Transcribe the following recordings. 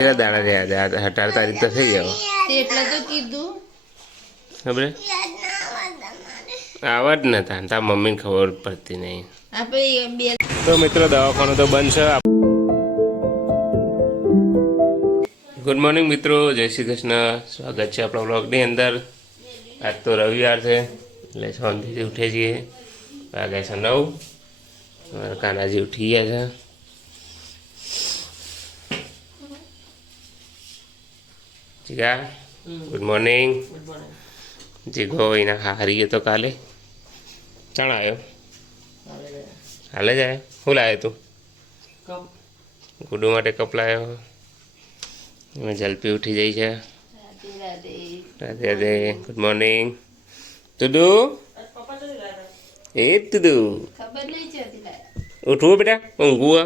કેટલા દાડા રહ્યા 18 તારીખ તો થઈ જાવ એટલે તો કીધું ખબર આવા જ નતા તાર મમ્મીને ખબર પડતી નહીં. આપણે બે તો મિત્રો દવાખાનું તો બંધ છે. ગુડ મોર્નિંગ મિત્રો, જય શ્રી કૃષ્ણ. સ્વાગત છે આપણા વ્લોગની અંદર. આજ તો રવિવાર છે એટલે શાંતિથી ઉઠે છીએ. વાગ્યા છે 9. અમારા કાનાજી ઉઠી ગયા છે. જીગા ગુડ મોર્નિંગ. જીગો એના હારી તો કાલે ચાણ આવ્યો હાલે જાય. શું લાવ્યો તું? ગુડુ માટે કપ લાવ્યો. એમાં જલ્પી ઉઠી જાય છે. રાધે રાધે. ગુડ મોર્નિંગ તુદુ. એ તુદુ ખબર નહીં છે ઉઠવું બેટા, ઊંઘવું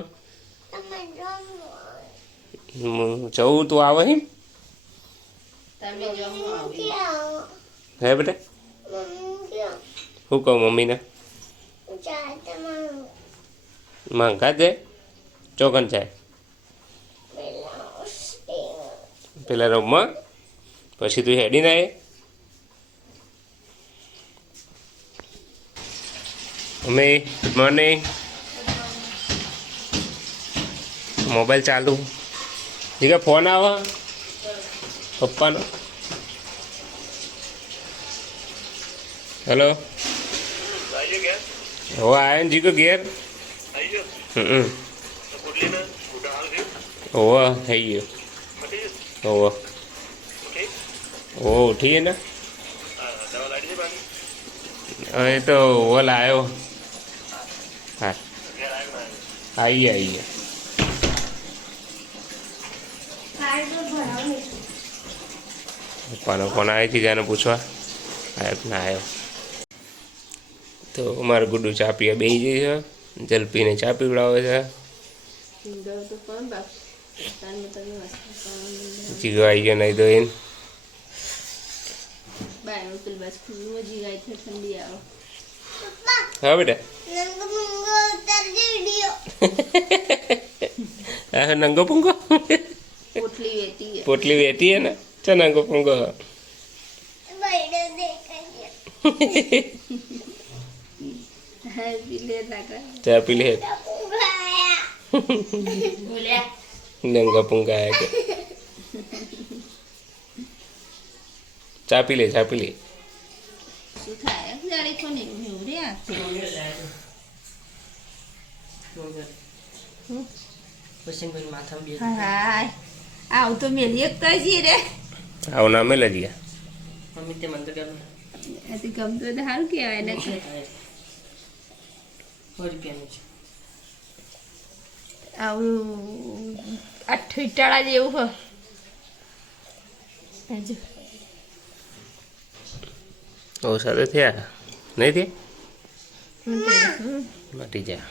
જવું તું આવે હે તમે જમો હે બેટા? શું કહું મમ્મીને? માંગા દે ચોકન જાય પેલા રૂમમાં, પછી તું હેડીને આવે. Mummy good morning. મોબાઈલ ચાલુ. જીગા ફોન આવે પપ્પાનો. હેલો. હવે આવ્યો ને જીગો ઘેર. હોવા થઈ ગયો. હોવા ઓ ઉઠીએ ને એ તો ઓલ આવ્યો. હા આવીએ. પપ્પાનો ફોન આવી હતી ગાને પૂછવા આવ્યો ના આવ્યો. તો અમારે ગુડ્ડુ ચા પીવા બેસી જાય છે. જલપીને ચા પીવડાવે છે. જીગો આવી ગયો નહીં તો એને હા બેટા. હા નંગો પૂંગો પોટલી વેટી હે ને ચા નંગો પૂંગો. ચા પી લે. નંગા પૂંગા આયા કે ચા પી લે. શું થાય જાડી કોને એવું રે હાય આવ તો મેલી એક કઈ રે આવ ના મેલે ગયા. મમ્મી તે મંદ ગમ એથી ગમતો તો સારું કહેવાય ને. આવું આ ઠીટાળા જેવું હો. ઓ સાથે થયા નહીં થયા મટી જા.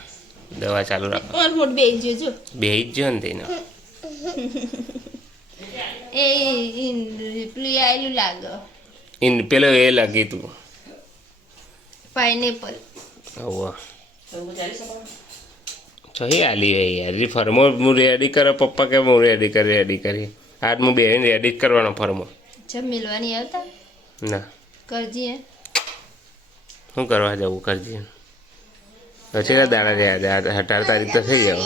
દવા ચાલુ રાખો. ઓર બે જો બે જ જો ને તેને એ પેલું આયેલું લાગે ઇન પેલો એ લાગી તું પાઇનેપલ. હોવા સહી આલી હે યાર. ફરમો હું રેડી કરે પપ્પા કે હું રેડી કરી આજ હું બેન રેડી કરવાનો ફરમો. જબ મિલવાની આવતા ના કરજી હે શું કરવા જવું કરજી. કેટલા દાડા રહ્યા 18 તારીખ તો થઈ જાવ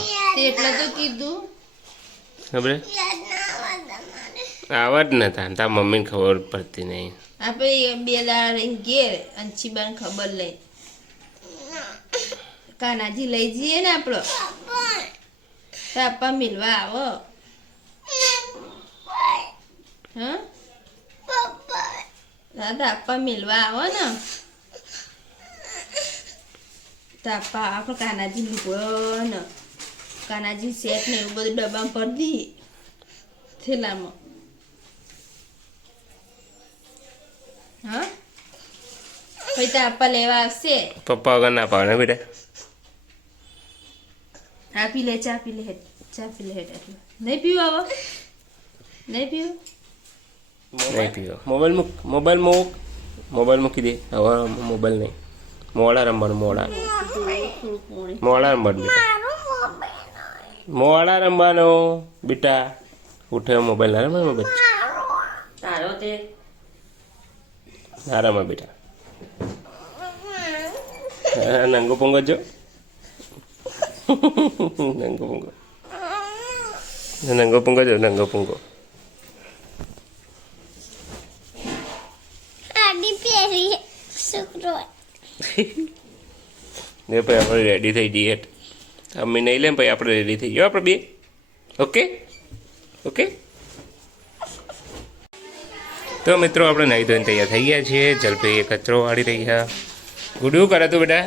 એટલે તો કીધું ખબર આવા જ નતા તાર મમ્મીને ખબર પડતી નહીં. આપણે બે દાડા રહીને ઘેર અંશીબાને ખબર લઈ કાનાજી લઈ જઈએ ને આપણો તો આપવા મિલવા આવો. હા દાદા આપવા મિલવા આવો ને તો આપવા આપણે કાનાજી લીધો ને કાનાજી સેટ ને એવું બધું ડબ્બામાં ભરી દઈએ થેલામાં. હા પછી તો આપવા લેવા આવશે. પપ્પા વગર ના પાવે ને બેટા. ચા પી લે હેઠ. નહીં પીવું આવો નહીં પીવું. મોબાઈલ મૂકી દે હવે. મોબાઈલ નહીં મોડા રમવાનું. મોડા રમવાનું બેટા. મોડા રમવાનો બેટા. ઉઠે મોબાઈલ ના રમે બચ્ચા તારો તે આરામાં બેટા નંગો પોંગો જો નંગો પોંગો નંગો પોંગો જો નંગો પોંગો આડી પેરી શુક્ર ને પછી આપણે રેડી થઈ જઈએ અમે નહીં લે પછી આપણે રેડી થઈ ગયો આપણે બે ઓકે ઓકે તો મિત્રો આપણે નાહી ધોઈને તૈયાર થઈ ગયા છીએ જલપી કચરો વાળી રહ્યા ગુડુ કરે તું બેટા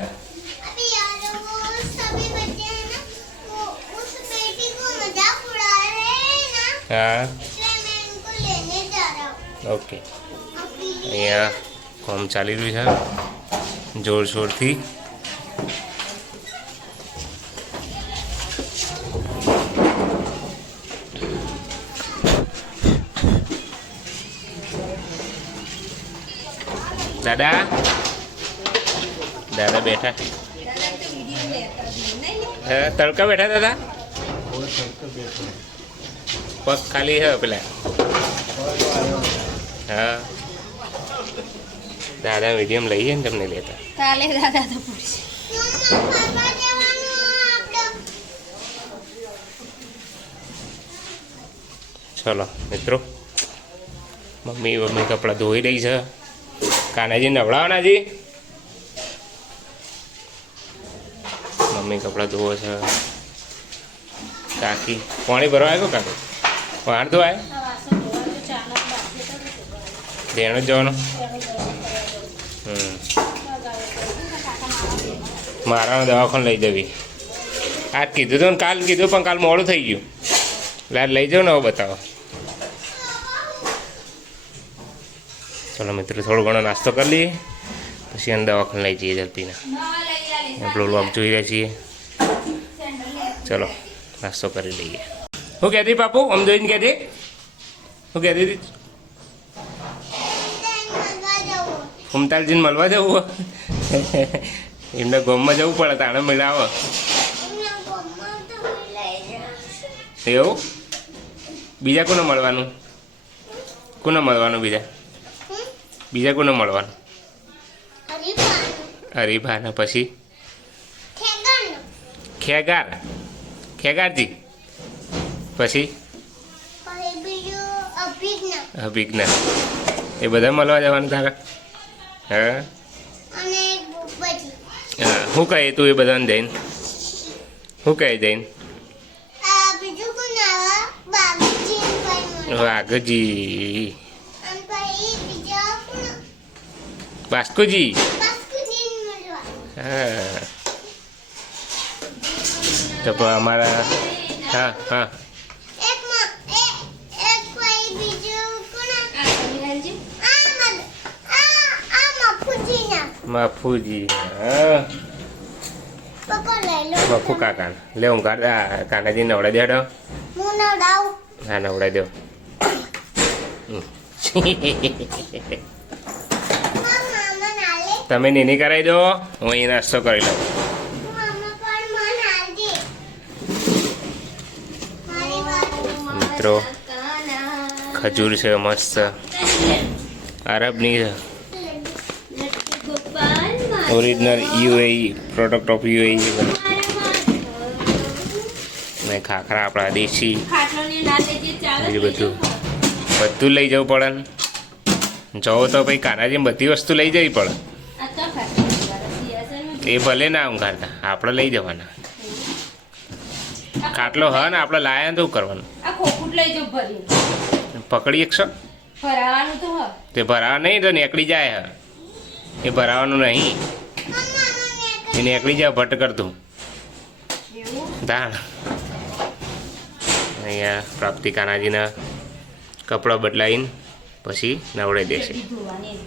अभी यार वो सभी बच्चे हैं ना वो उस बेटी को मजाक उड़ा रहे हैं ना હા इसलिए मैं उनको लेने जा रहा हूँ ઓકે अभी અહીંયા કામ ચાલી રહ્યું છે જોરશોરથી દાદા દાદા બેઠા હા તડકા બેઠા દાદા પગ ખાલી હે પેલા હા દાદા મીડિયમ લઈએ ને તમને લેતા કાલે દાદા તો પૂછશે मम्मा फरवा जवानो आपड़ा ચલો મિત્રો મમ્મી કપડાં ધોઈ રહી છે કાનાજી નવડાવવાના જી મમ્મી કપડાં ધોવે છે કાકી પાણી ભરવા આવ્યો કાકી વાણ ધોવાય દેણો જ જવાનો મારાનો દવાખાને લઈ જવી આજ કીધું હતું ને કાલ કીધું પણ કાલ મોડું થઈ ગયું એટલે આજ લઈ જાઓ ને હવે બતાવો ચલો મિત્રો થોડો ઘણો નાસ્તો કરી લઈએ પછી અંદર દવાખાને લઈ જઈએ જલ્દીના આપણો વ્લોગ જોઈ રહ્યા છીએ ચલો નાસ્તો કરી લઈએ હું કહેતી પાપુ આમ જોઈને કહેતી હું કહેતી હતી फरवा जाओ ઉમતાલજીને મળવા જવું એમને ગામમાં જવું પડે તાણે મળાવે ना मम्मा तो ले जा એવું બીજા કોને મળવાનું કોને મળવાનું બીજા કોને મળવાનું अरे पानी હરીફાને પછી ठेगन ખેગાર ખેગારજી પછી और बीजू अभिज्ञ અભિજ્ઞા એ બધા મળવા જવાનું તારા હા અને ભૂપજી હા શું કહે તું એ બધાને જઈને શું કહે જઈને આ બીજું કોણ આવે બાબુજી ને ભાઈ મને વાઘજી અને ભાઈ બીજા કોણ વાસ્કુજી બાસ્કુજી ને મળવા હા તો પણ અમારા હા હા એક ભાઈ બીજું કોણ આ મફુજી ના મફુજી હા પપ્પા લઈ લો મફુ કાકા લે હું કાકાજી નવડાવી દેડો હું ના ડાવ હા નવડાવી દો મામા ના લે તમે નીની કરાવી દો હું અહીં નાસ્તો કરી લઉં મામા પણ મન આલજે મારી વાત મિત્રો ખજૂર છે મસ્ત અરબની છે original UAE product of UAE ને ખાખરા આપણા દેશી બીજું બધું લઈ જવું પડે ને જવો તો ભાઈ કાનાજી બધી વસ્તુ લઈ જવી પડે એ ભલે ના ઊંઘાડતા આપણે લઈ જવાના કાટલો હ ને આપણે લાયા તો શું કરવાનું આ ખોખુટ લઈ જાવ ભરી પકડી એકશો ભરાવાનું તો હ તે ભરાવા નહીં તો નીકળી જાય હ એ ભરાવાનું નહીં એ નીકળી જાય ભટ્ટ કરતું એવું દાણ અહીંયા પ્રાપ્તિ કાનાજીના કપડાં બદલાવીને પછી નવડાવી દેશે ધોવાની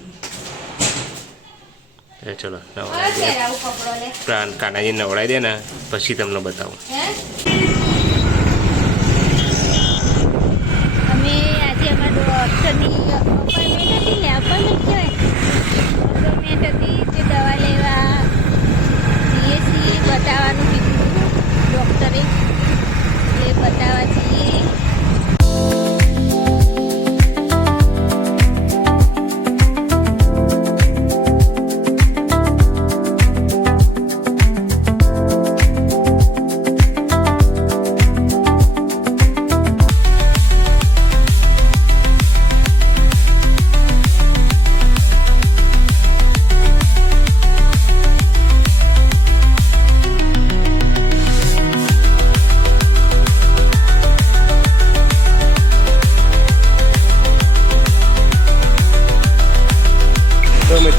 ચલો હવે નવડાવી દે પહેરાવું કપડો લે કાનાજી નવડાવી દે ને પછી તમને બતાવું હે અમે આજે અમારા ડોક્ટરની અપોઇન્ટમેન્ટ હતી ને અપોઇન્ટમેન્ટ કહેવાય અપોઇન્ટમેન્ટ હતી જે દવા લેવા જઈએ છીએ બતાવવાનું કીધું ડૉક્ટરે એ બતાવવા જઈએ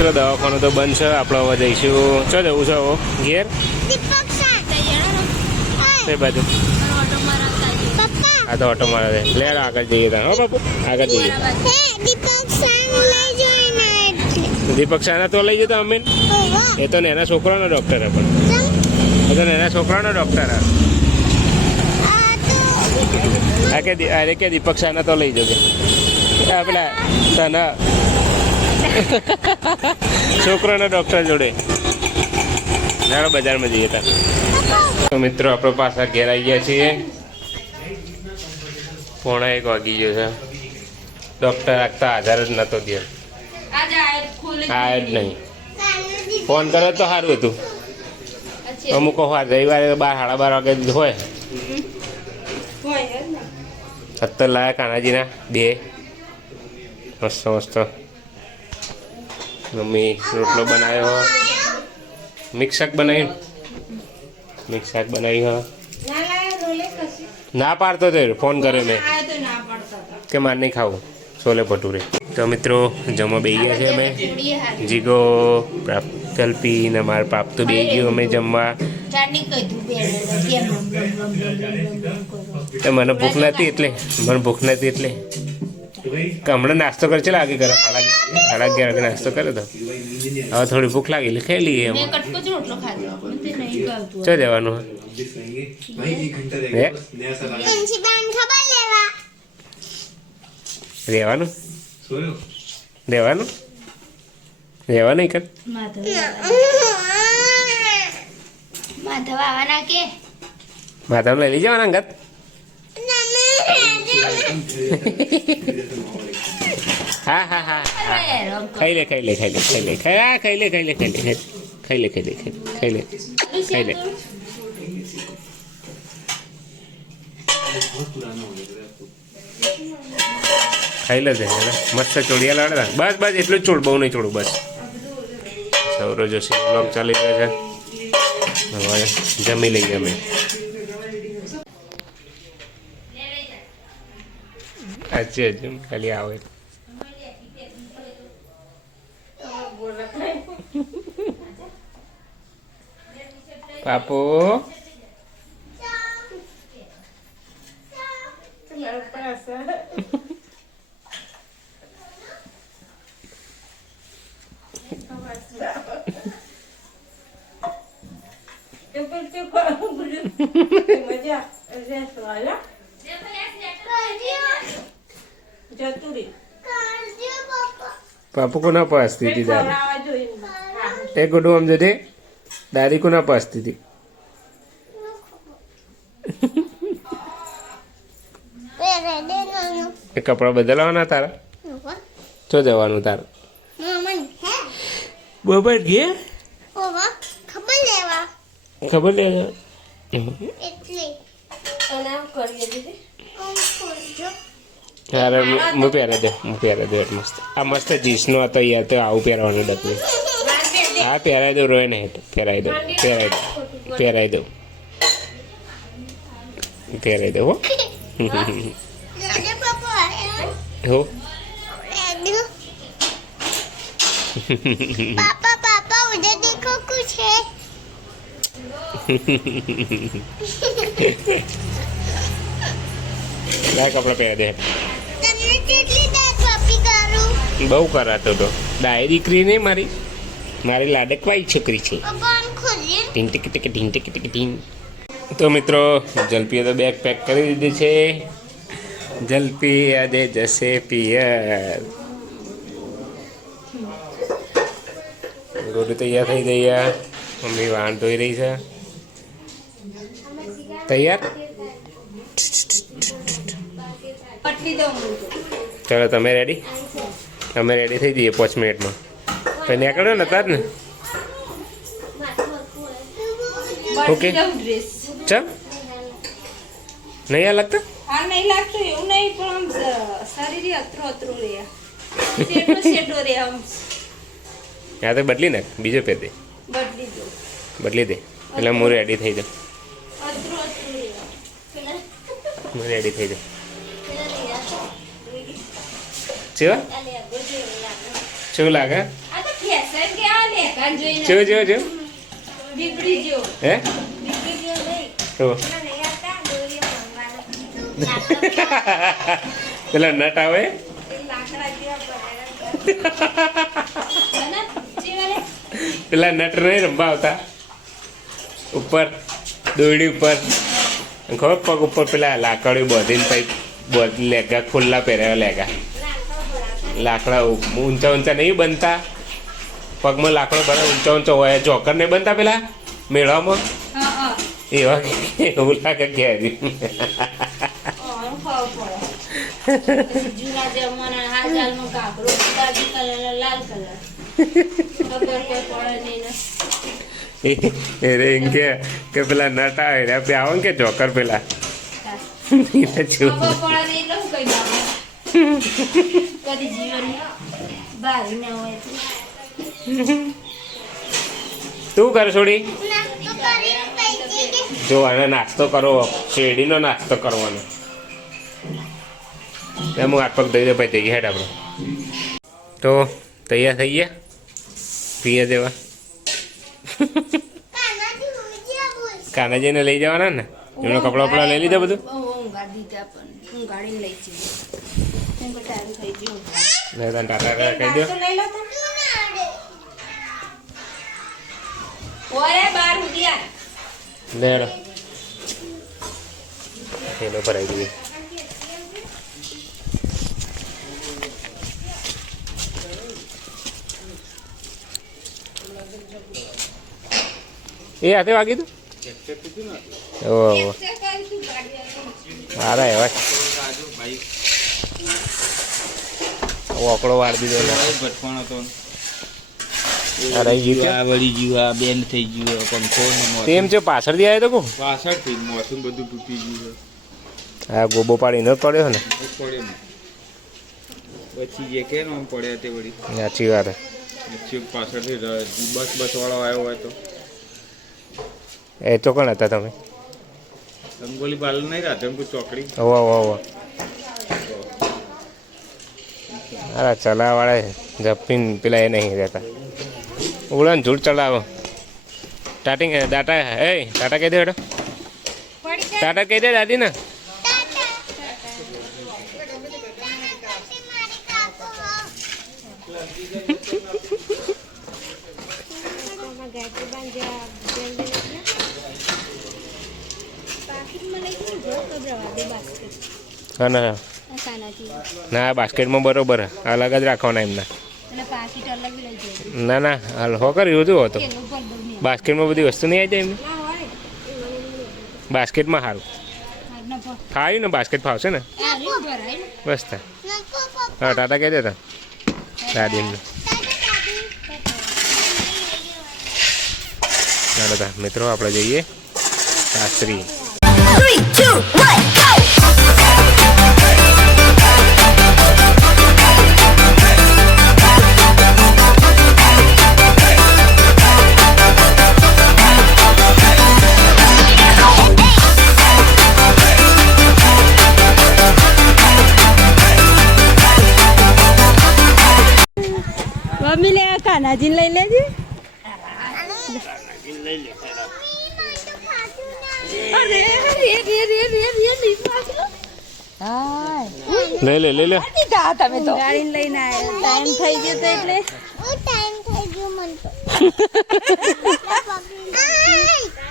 મિત્રો દવાખાનું તો બંધ છે. આપણે હવે જઈશું. ચો જવું છે હવે ઘેર દીપક સર કઈ બાજુ? પપ્પા આ તો ઓટો મારે છે. લે આગળ જઈએ ત્યાં. હો બાપુ આગળ જઈએ. હે દીપક સર લઈ જોઈને એટલે દીપક શાહના તો લઈ જતા અમે. ઓહો એ તો એના છોકરાનો ડૉક્ટર હે પણ. એ તો એના છોકરાનો ડૉક્ટર હે. આ તો આ કે અરે કે દીપક શાહના તો લઈ જજો. આ પેલા તને છોકરાના ડૉક્ટર જોડે નાના બજારમાં જઈએ ત્યાં. તો મિત્રો આપણે પાછા ઘેર આવી ગયા છીએ. 1:45 વાગી ગયો છે. ડૉક્ટર આગતા આધાર જ નહોતો દે. આ જ નહીં. ફોન કર્યો તો સારું હતું. અમુક વાર રવિવારે 12 સાડા 12 વાગે હોય. અત્યારે લાયા કાનાજીના 2 મસ્ત મસ્ત. મમ્મી રોટલો બનાવ્યો. મિક્સ શાક બનાવ્યું. મિક્સ શાક બનાવ્યું. ના પાડતો તો ફોન કર્યો મેં કે મારે નહીં ખાવું છોલે ભટુરે. તો મિત્રો જમવા બેસી ગયા છે અમે. જીગો કલ્પી ને મારા પાપ તો બેસી ગયો અમે જમવા. તો મને ભૂખ નથી એટલે કે હમણાં નાસ્તો કરે. ચાલ આગે કરે 11:30 વાગે નાસ્તો કરે તો હવે થોડી ભૂખ લાગી એટલે ખાઈ લઈએ. એમ ચો જવાનું હે પ્રિન્સિપાલ ખબર લેવા રહેવાનું નહીં કર. માધવ આવવાના કે માથામાં લઈ જવાના અંગત. હા હા હા ખાઈ લે છે મસ્ત ચોડિયા લાડવા. બસ એટલું જ છોડ, બહુ નહીં છોડું બસ. સૌરવ જોશી બ્લોગ ચાલી રહ્યો છે. હવે જમી લઈએ અમે. હજી ખાલી આવે પાપો. પાપુ को ना पासती थी दादी. एक गुड्डू हम जो थे दादी को ना पासती थी. એ કપડા બદલાવાના તારા. તો જવાનું તારા બબર ઘે ખબર લે. યાર હું પહેરા દે એટલે મસ્ત. આ મસ્ત જીન્સનો હતો યાર. તો આવું પહેરવાનું ડબલું. હા પહેરાવી દઉં. રોય ને પહેરાવી દઉં હો. हो पापा उधर देखो कुछ है. क्या कपड़ा पहरा दे. તમને કેટલી દાંત વાપી કરું. બહુ કરાતો તો. ડાય દીકરી નહીં મારી લાડકવાઈ છોકરી છે. પપ્પા ખોલીએ ટીન ટીન. તો મિત્રો જલપીએ તો બેગ પેક કરી દીધી છે. જલપી આજે જશે પિયર. રોડ તૈયાર થઈ ગયા. મમ્મી વાહન ધોઈ રહી છે. તૈયાર. ચલો તમે રેડી. અમે રેડી થઈ જઈએ 5 મિનિટમાં. પછી નીકળ્યો ને તાર ને. ઓકે ચલ. નહીં આ લાગતા. હા નહીં લાગતું એવું નહીં પણ આમ શરીર અતરું રે આમ. યા તો બદલી નાખ. બીજો પહેર દે. બદલી દે એટલે હું રેડી થઈ જાઉં. હું રેડી થઈ જાઉં. શું લાગે? જો હે તો પેલા નટ આવે પેલા નટ નહીં રમવા આવતા ઉપર દોરડી ઉપર ખબર પગ ઉપર પેલા લાકડી બધીને પછી લેગા ખુલ્લા પહેર્યા લેગા લાકડા ઊંચા ઊંચા નહીં બનતા પગમાં લાકડો બને ઊંચા ઊંચા હોય જોકર નહીં બનતા પેલા મેળામાં એવા એવું લાગે ઘેરી જૂના જમાના હાલનો કાપડો ગુલાબી કલર લાલ કલર ખબર કોઈ પડે નહીં ને અરે એમ કે પેલા નટ આવે આપે આવો ને કે જોકર પેલા ખબર પડે નહીં એટલે હું કઈ બાબા કદી જીવન બહાર ના હોય તું કર છોડી નાસ્તો કરીને પૈકી કે જો આને નાસ્તો કરો શેરડીનો નાસ્તો કરવાનો એમ હું હાથ પગ દઈ દે પછી જઈએ હેડ આપણે તો તૈયાર થઈ ગયા પીએ જેવા કાનાથી ઊંઘ્યા બોલ કાનાજીને લઈ જવાના ને એમનો કપડા બપડા લઈ લીધા બધું દીધા પણ હું ગાડી લઈ જઈ ટાઈમ થઈ ગયો ને તને ટાટા કહી દો લઈ લો તું ના આવડે ઓરે બાર ઉડિયા લેડો થેલો ભરાઈ ગયું એ હાથે વાગી તું ઓહો સારા એવા ઓકળો વાળી દીધો ભટકોણ હતો અરે ગયું આ વળી ગયું આ બેન્ડ થઈ ગયું પંખો તેમ છે પાછળથી આવ્યો તો કો પાછળથી મોસમ બધું તૂટી ગયું હા ગોબો પાડી ન પડ્યો ને પડે ને પછી જે કે આમ પડ્યા તે વળી સાચી વાત પછી પાછળથી બસ વાળો આવ્યો હોય તો એ તો કોણ હતા તમે રંગોલી પાર્લર નહીં રાધનપુર ચોકડી હોવા હોવા અરે ચલાવવાળા જપીન પેલા એ નહીં રહેતા ઉડન ઝૂડ ચલાવો સ્ટાર્ટિંગ ટાટા એ ટાટા કહી દે બેટા ટાટા કહી દે દાદી ને હા ના ના બાસ્કેટમાં બરોબર અલગ જ રાખવાના એમના ના ના હાલ હો કર્યું હતું હતો બાસ્કેટમાં બધી વસ્તુ નહીં આવી જાય એમને બાસ્કેટમાં સારું ફાવ્યું ને બાસ્કેટ ફાવશે ને બસ તા હા ટાટા કહી દેતા દાદી એમને ચાલો તા મિત્રો આપણે જઈએ શાસ્ત્રી 3, 2, 1, go! મમ્મી લે કાનાજીને લઈ લેજે અરે લઈ લે તમે તો ગાડીને લઈને આવ્યા ટાઈમ થઈ ગયો તો એટલે ટાઈમ થઈ ગયો મન તો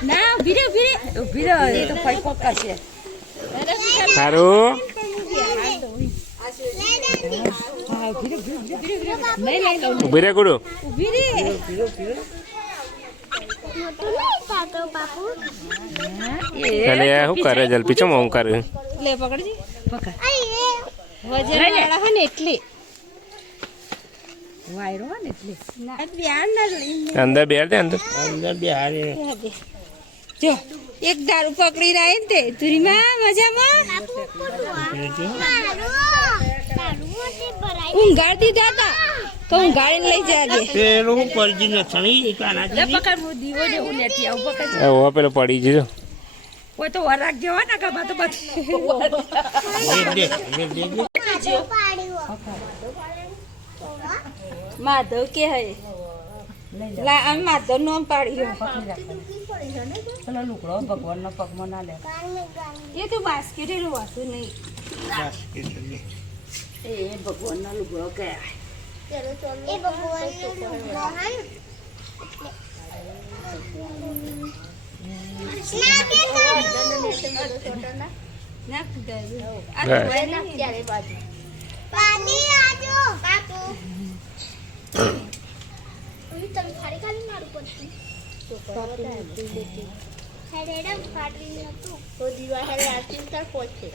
ના ઊભી રે એ તો ફઈ પક્કા છે સારું ઉભી રે ગુડુ ઊભી રે મોટું નહીં તાતો બાપુ ચાલે શું કરે જલ્પી ચમ હું કરે લે પકડજી પકડ અરે વજન વાળા હે ને એટલે વાયરો હે ને એટલે ધ્યાન ના લઈને અંદર બેર દે અંદર જો એક દારૂ પકડી રાય ને તે તુરીમાં મજામાં ઊંઘાડતી જાતા તો ઊંઘાડીને લઈ જાજે પેલું પરજી નથણી લે પકડ હું દીવો જેવું લેતી આવું પકડ ઓ પેલો પડી જજો કોઈ તો વરાક જેવા ના કબા તો માધવ કે હે લા આમ માધવ નો પાડ્યો પેલો લુગડો ભગવાનનો પગમાં ના લે. એ તો બાસ્કેટ એનું વાતું નહીં એ ભગવાનનો લુગડો કહેવાય. એ ભગવાનનો લુગડો હે ને. ના કુદાયું આ બસ. ધોવાય નહીં. પાણી આજો કાકુ તમે ખાલી ખાલી મારું પડતું હેડેડા ફાટી નતું તો દીવા હેડે આરતી તાર પહોંચે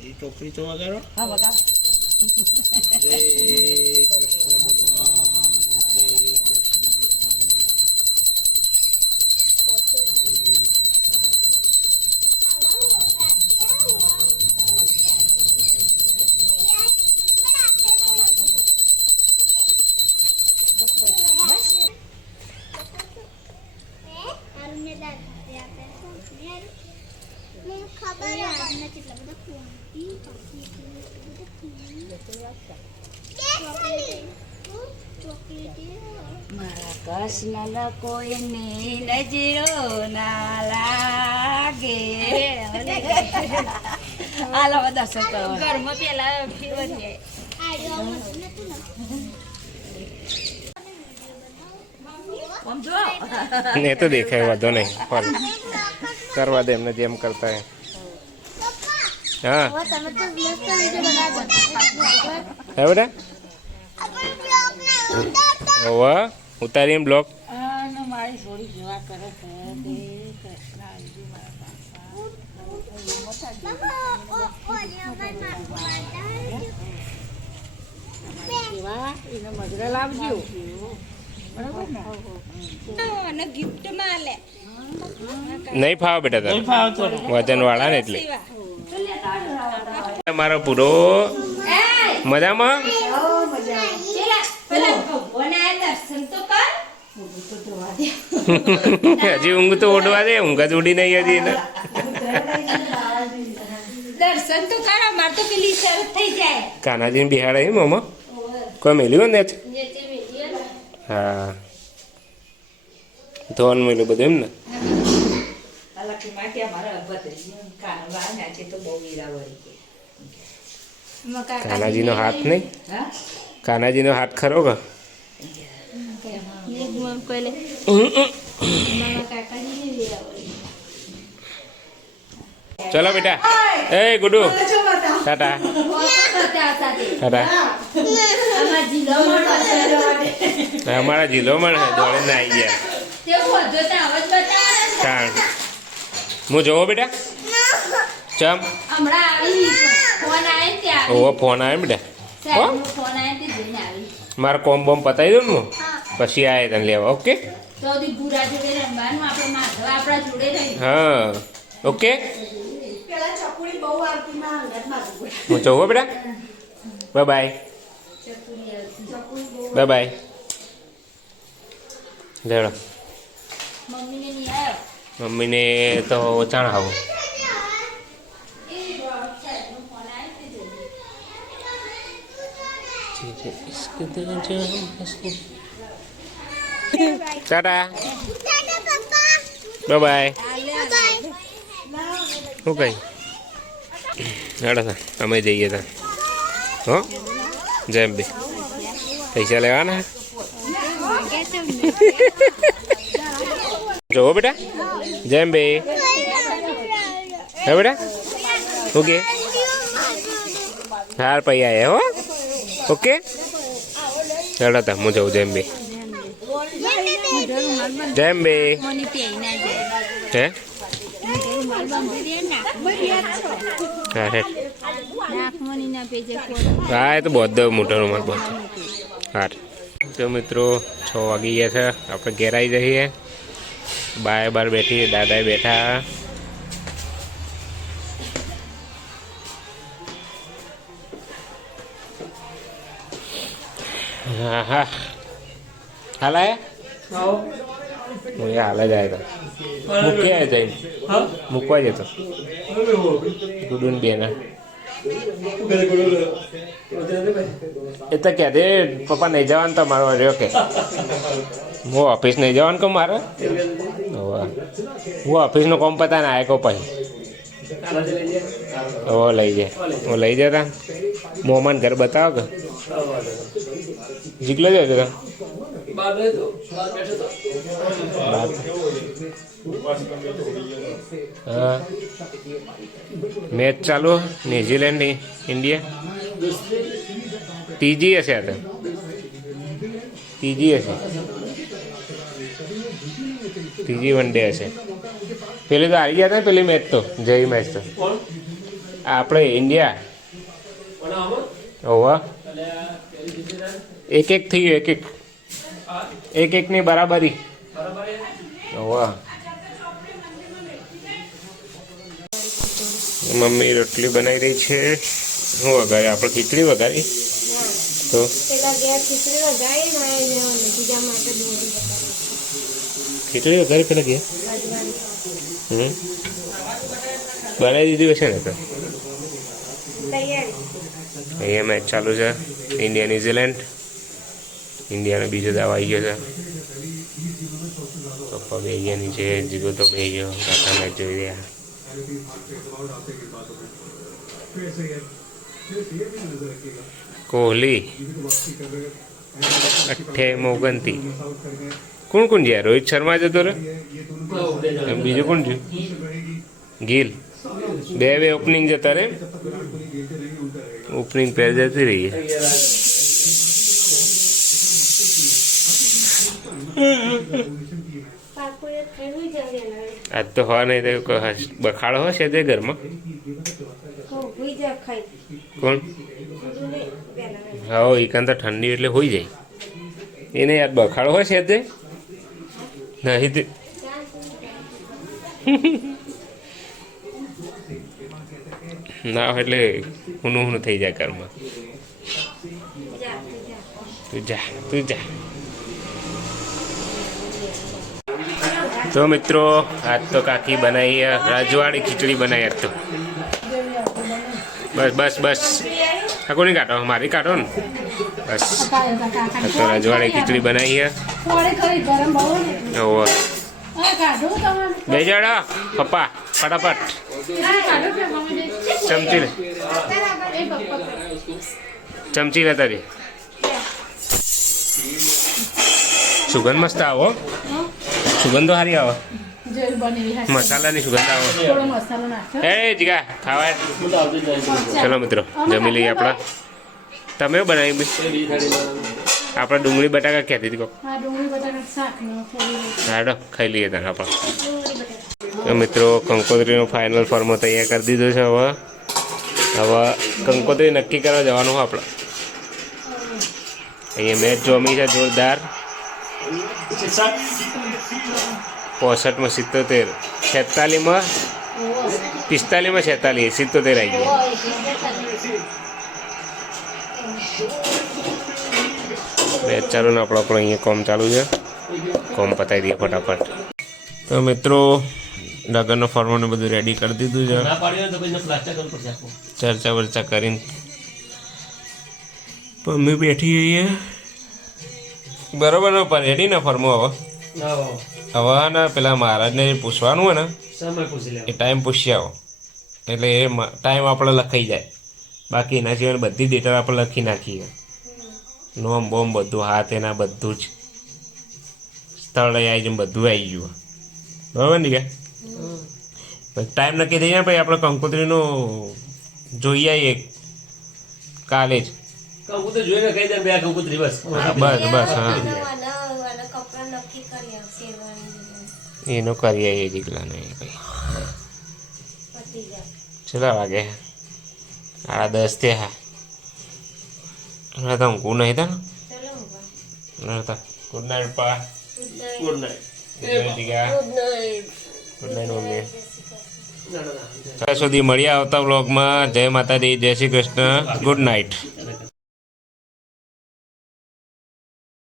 હજી ટોપી તો વગાડો. હા બગા જય કૃષ્ણ ભગવાન, જય કૃષ્ણ મારા કૃષ્ણ કોઈને નજરો ના લાગે. હાલો દર્શન કરવા. ઘરમાં પેલા ફીવર જાય આમ જો ને તો દેખાય વાંધો નહીં ફોન કરવા દે એમને જેમ કરતા હોય. હા તમે તો મસ્ત વિડિયો બનાવો હે બેટા હોવા ઉતારી બ્લોક. અને મારી થોડી જોવા કરે છે તે કૃષ્ણ આવજો મારા સેવા એને મજરે લાવજો. બરાબર ને? અને ગિફ્ટ માં લે નહીં ફાવે બેટા તારે ફાવતો વજન વાળા ને એટલે સેવા મારો પૂરો મજામાં. પેલા ભગવાન આ દર્શન તો કર હજી ઊંઘ તો ઉડવા દે, ઊંઘ જ ઉડી નહીં હજી એને. દર્શન તો કર અમાર તો પેલી શરત થઈ જાય કાનાજીને બિહાડે એમ આમાં કોઈ મેલ્યું ને જ. હા ધોન મેલું બધું એમ ને. કાનાજીનો હાથ નહીં, કાનાજીનો હાથ ખરો કે ચલો બેટા એ ગુડુ ટાટા ટાટા. અમારા જિલ્લોમાં દોડે ના આવી ગયા તાણ. હું જોવો બેટા ચમ હમણાં આવી ફોન આવે ને ત્યાં ઓવો ફોન આવે બેટા. સાહેબનો ફોન આવે તે જઈને આવી મારે કોમ બોમ પતાવી દઉં ને હું પછી આવે તને લેવા. ઓકે સૌથી ભૂરા જોડે રમવાનું આપણે માધવ આપણા જોડે રહી હા ઓકે હું જોવો બેટા. Bye bye bye bye. લેડો મમ્મીને નહીં આવ્યો મમ્મીને તો ચાણ આવો. સાહેબનો ફોન આવે તે જઈને ટાટા બાય બાય. શું કઈ હેડો સર અમે જઈએ તા હો જેમ બી પૈસા લેવાના. જોવો બેટા જેમ બે હે બેટા ઓકે હાર પૈ આયા હો. ઓકે હેડો તા હું જઉં જેમ બે જેમ બે મને પેઈ ના જાય હે રૂમાલ બાંધી દે હા હે નાક મની ના પેજે હા એ તો બધો મોટો રૂમાલ બધો. હા તો મિત્રો 6 વાગી ગયા છે, આપણે ઘેર આવી જઈએ. બાય બાર બેઠી, દાદાએ બેઠા. હા હા હાલ આયા હું એ હાલ જ આવ્યો હતો મૂકી આવ્યો જઈને મૂકવા જતો ગુડુન બેના એ તો કહે દે પપ્પા નહીં જવાનું તમારો રહ્યો કે હું ઓફિસ નહીં જવાનું કહું મારે હું ઓફિસનું કામ પતાને આવ્યો કહું પછી લઈ જાય હું લઈ જતા મોમાન ઘર બતાવો કે જીકલો જ હતો હા મેચ ચાલુ ન્યુઝીલેન્ડ ઇન્ડિયા ત્રીજી હશે આ તો ત્રીજી હશે ત્રીજી વન ડે હશે પેલી તો હારી ગયા હતા ને પેલી મેચ તો જઈ મેચ તો આપણે ઇન્ડિયા હોવા એક થયું એકની બરાબરી હોવા મમ્મી રોટલી બનાવી રહી છે હું વઘારી આપણે ખીચડી વઘારી તો ખીચડી વઘારી પેલા ગયા બનાવી દીધી હશે ને તો અહીંયા મેચ ચાલુ છે ઇન્ડિયા ન્યુઝીલેન્ડ ઇન્ડિયાનો બીજો દાવ આવી ગયો છે પપ્પા બે ગયા નીચે જીગો તો બે ગયો કાકા મેચ જોઈ રહ્યા કોહલી 28 કોણ કોણ ગયા રોહિત શર્મા જતો રે બીજું કોણ થયું ગિલ બે ઓપનિંગ જતા રે ઓપનિંગ પેર જતી રહી આજ તો હવા નહીં તો બખાડો હશે તે ઘરમાં કોણ હા એકાંત ઠંડી એટલે હોઈ જાય એને યાર બખાડો હશે તે નહીં તે ના એટલે હું થઈ જાય ઘરમાં તું જા તો મિત્રો આજ તો કાકી બનાવી રાજવાડી ખીચડી બનાવી આજ તો બસ આ કોની કાઢો મારી કાઢો ને બસ આજ તો રાજવાડી ખીચડી બનાવી બે જણા પપ્પા ફટાફટ ચમચી લે તારી સુગંધ મસ્ત આવો સુગંધ તો સારી આવે મસાલાની સુગંધ આવે એ જીગા ખાવા ચલો મિત્રો જમી લઈએ આપણા તમે બનાવી આપણે ડુંગળી બટાકા કહેતી હતી હાડો ખાઈ લઈએ તારે આપણે મિત્રો કંકોત્રીનો ફાઇનલ ફોર્મો તૈયાર કરી દીધો છે હવે કંકોત્રી નક્કી કરવા જવાનું આપણે અહીંયા મેચ જોમી છે જોરદાર 65 માં 77 46 માં 45 માં 46 77 આવી ગયા મેચ ચાલુ ને આપણો અહીંયા કોમ ચાલુ છે કોમ પતાવી દઈએ ફટાફટ તો મિત્રો લગ્નનો ફોર્મોને બધું રેડી કરી દીધું છે ચર્ચા કરીને મમ્મી બેઠી જઈએ બરોબર ને રેડી ને ફોર્મો હવે ને પેલા મહારાજને પૂછવાનું હોય ને એ ટાઈમ પૂછી આવો એટલે એ ટાઈમ આપણે લખાઈ જાય બાકી એના સિવાય બધી ડિટેલ આપણે લખી નાખીએ નોમ બોમ બધું હાથ એના બધું જ સ્થળ આવી જાય બધું આવી ગયું બરાબર ને કે ટાઈમ નક્કી થઈ જાય પછી આપણે કંકોત્રીનું જોઈ આવીએ કાલે જ બસ હા એનું કરી આવીએ જીગલા નહીં ભાઈ કેટલા વાગે 10:30 થયા હા તો ઊંઘું નહીં હતા ને ગુડ નાઇટ પા good night good night mummy ત્યાં સુધી મળ્યા આવતા વ્લોગમાં જય માતાજી જય શ્રી કૃષ્ણ ગુડ નાઇટ